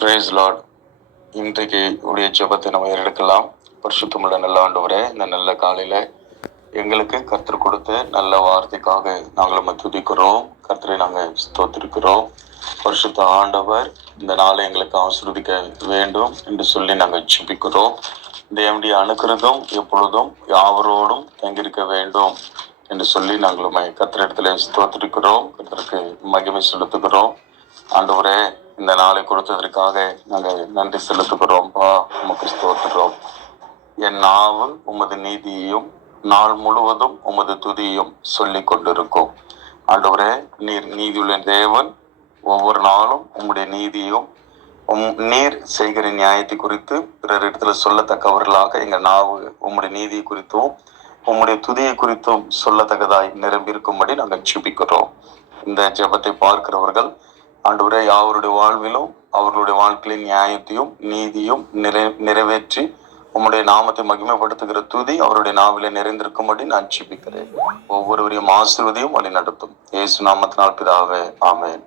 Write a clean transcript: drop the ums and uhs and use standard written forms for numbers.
Price Lord. இன்றைக்கு உடைய ஜெபத்தை நம்ம எடுக்கலாம். பரிசுத்தமுள்ள நல்ல ஆண்டவரே, இந்த நல்ல காலையில எங்களுக்கு கர்த்தர் கொடுத்த நல்ல வார்த்தைக்காக நாங்கள் துதிக்கிறோம். கர்த்தரை நாங்கள் ஸ்தோத்திரிக்கிறோம். பரிசுத்த ஆண்டவர் இந்த நாளை எங்களுக்கு ஆசீர்வதிக்க வேண்டும் என்று சொல்லி நாங்கள் ஜெபிக்கிறோம். தேவனுடைய அனுக்கிரகம் எப்பொழுதும் யாவரோடும் தங்கியிருக்க வேண்டும் என்று சொல்லி நாங்கள் கர்த்தரிடத்துல ஸ்தோத்திரிக்கிறோம். கர்த்தருக்கு மகிமை செலுத்துகிறோம். ஆண்டவரே, இந்த நாளை கொடுத்ததற்காக நாங்கள் நன்றி செலுத்துகிறோம்ப்பா. உமக்கு ஸ்தோத்திரம். என் நாவு உமது நீதியையும் நாள் முழுவதும் உமது துதியையும் சொல்லி கொண்டிருக்கும். ஆண்டவரே, நீர் நீதியுள்ள தேவன். ஒவ்வொரு நாளும் உம்முடைய நீதியும் நீர் செய்கிற நியாயத்தை குறித்து பிறரிடத்துல சொல்லத்தக்கவர்களாக எங்கள் நாவு உம்முடைய நீதியை குறித்தும் உம்முடைய துதியை குறித்தும் சொல்லத்தக்கதாய் நிரம்பியிருக்கும்படி நாங்கள் ஜெபிக்கிறோம். இந்த ஜெபத்தை பார்க்கிறவர்கள் ஆண்டவரே, யாவருடைய வாழ்விலும் அவர்களுடைய வாழ்க்கையின் நியாயத்தையும் நீதியும் நிறைவேற்றி உம்முடைய நாமத்தை மகிமைப்படுத்துகிற துதி அவருடைய நாவிலே நிறைந்திருக்கும்படி நான் ஜெபிக்கிறேன். ஒவ்வொருவரையும் ஆசீர்வதியும் வழி நடத்தும். இயேசு நாமத்தினால் பிதாவே, ஆமென்.